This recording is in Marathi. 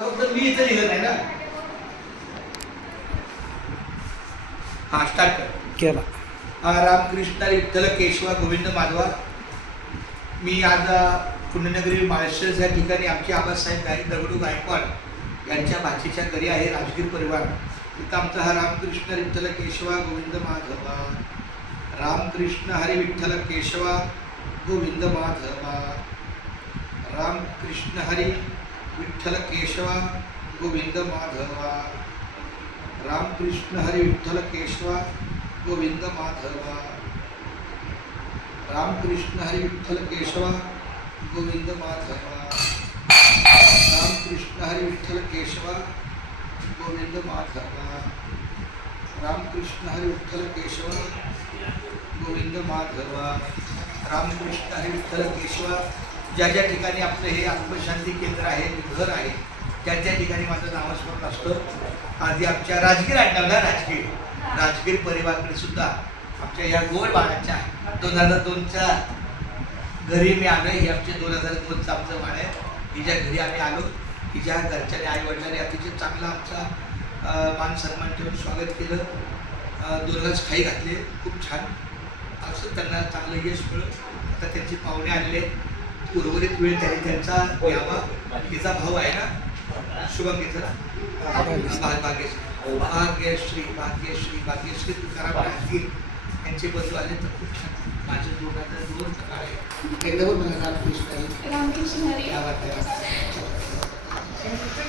फक्त मी इथं लिहिलं नाही ना. हा स्टार्ट कर. केला. रामकृष्ण विठ्ठल केशवा गोविंद माधवा. मी आज पुण्यनगरी माळशेज या ठिकाणी आमचे आबासाहेब दगडू गायकवाड यांच्या भाचीच्या घरी आहे राजगीर परिवार. तिथं आमचा हा रामकृष्ण विठ्ठल केशवा गोविंद माधवा. रामकृष्ण हरी विठ्ठल केशवा गोविंद माधवा. रामकृष्ण हरी विठ्ठल केशवा गोविंद माधवा. रामकृष्ण हरी विठ्ठल केशवा गोविंद माधवा. रामकृष्ण हरी विठ्ठल केशवा गोविंद माधवा. रामकृष्ण हरी विठ्ठल केशवा गोविंद माधवा. रामकृष्ण हरी विठ्ठल केशवा गोविंद माधवा. रामकृष्ण हरी विठ्ठल केशवा. ज्या ज्या ठिकाणी आपलं हे आत्मशांती केंद्र आहे, घर आहे, त्या त्या ठिकाणी माझं नामस्मरण असतं. आधी आमच्या राजगीर आडनावला राजगीर परिवाराकडे सुद्धा आमच्या या गोड बाळाच्या 2002च्या घरी मी आलो. हे आमचे 2002चं आमचं बाळ आहे. हिच्या घरी आम्ही आलो. हिच्या घरच्याने आई वडिलांनी अतिशय चांगला आमचा मान सन्मान ठेवून स्वागत केलं. 2 घास खाई घातले. खूप छान असं त्यांना चांगलं यश मिळलं. आता त्यांचे पाहुणे आलेले. उर्वरित वेळ त्यांनी त्यांचा घ्यावा. तिचा भाऊ आहे ना शुभंगीचा भाग्यश्री भाग्यश्री तुकाराम राजगीर यांचे बंधू आले तर खूप छान. माझे 2002 काळ आहे. एकदा पण मला रामकृष्ण रामकृष्ण हरी. या वाटतं